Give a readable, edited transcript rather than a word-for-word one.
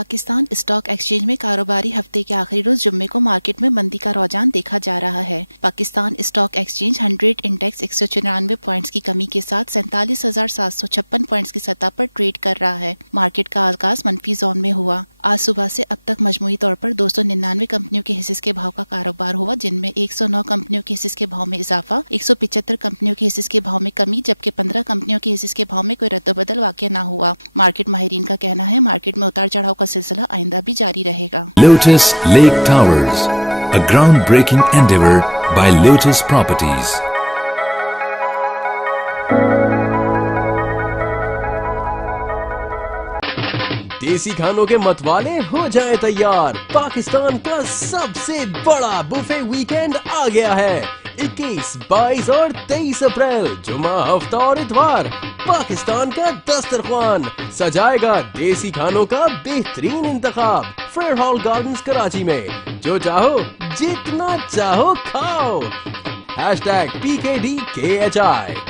Pakistan stock exchange में कारोबारी हफ्ते के आखिरी रोज जुम्मे को मार्केट में मंदी का रुझान देखा जा रहा है। Pakistan stock exchange 100 index 194 points की कमी के साथ 47,756 पॉइंट्स की सतह पर ट्रेड कर रहा है। मार्केट का आगाज मंफी जोन में हुआ। आज सुबह से अब तक मजमूई तौर पर 299 कंपनियों के हिस्से के भाव का कारोबार हुआ, जिनमें 109 कंपनियों के हिस्से के भाव में इजाफा, 175 कंपनियों के हिस्से के भाव में कमी, जबकि 15 कंपनियों के हिस्से के भाव में कोई रद्दबदल वाक़या न हुआ। मार्केट माहिरीन का कहना है मार्केट में उतार चढ़ाव का सिलसिला आइंदा भी जारी रहेगा। Lotus lake towers, a groundbreaking endeavor by Lotus Properties. देसी खानों के मतवाले हो जाएं तैयार। पाकिस्तान का सबसे बड़ा बुफे वीकेंड आ गया है। 21, 22 और 23 अप्रैल जुमा, हफ्ता और इतवार पाकिस्तान का दस्तरख्वान सजाएगा देसी खानों का बेहतरीन इंतखाब फेयर हॉल गार्डन्स कराची में। जो चाहो जितना चाहो खाओ। #PKDKHI